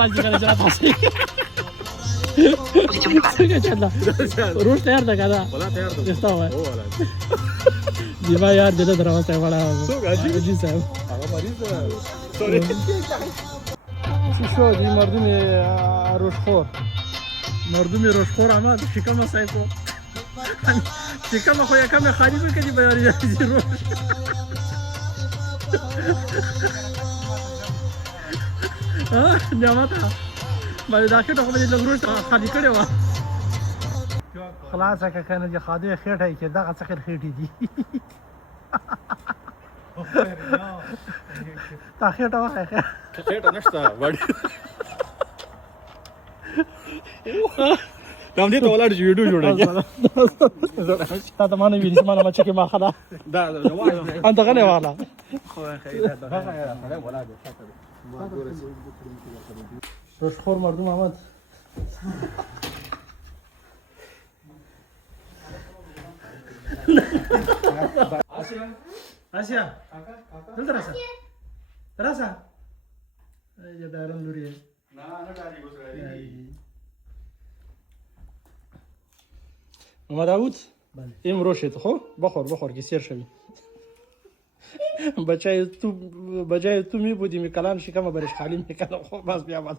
باز کنه جنات حسی څنګه چلا روش تیار ده کنه ولا تیار ده دستا وای او ولا دیما یار دې دروازه وړا څوک حاجی جی صاحب هغه مریض سوري چی شو دی مردم روشخور مردم روشخور اما شکم سایکو شکم خو یکم خالی بکدی بیاری روش نعمت باندې دا کې ټکو باندې لګروش خالی کړي و خلاص که کنه دي خاده خېټه کې دغه څخه خېټې دي تا خېټه وای خېټه نشته وړي تم دې ته ولاړ چې ویډیو جوړه تا ته مانه ویني مانه ما چې ما خلا دا وای انت غنه والا خو خیره ده هغه ولا ده روشخور مردم آمد آسیا دلته راسه راسه یا دارم لوري نه نه داري ګوزاري ما داوود امروز شد خو بخور که سیر شوی بچه تو می بودی می کلان شکم برش خالی میکنه خب بس بیا بعد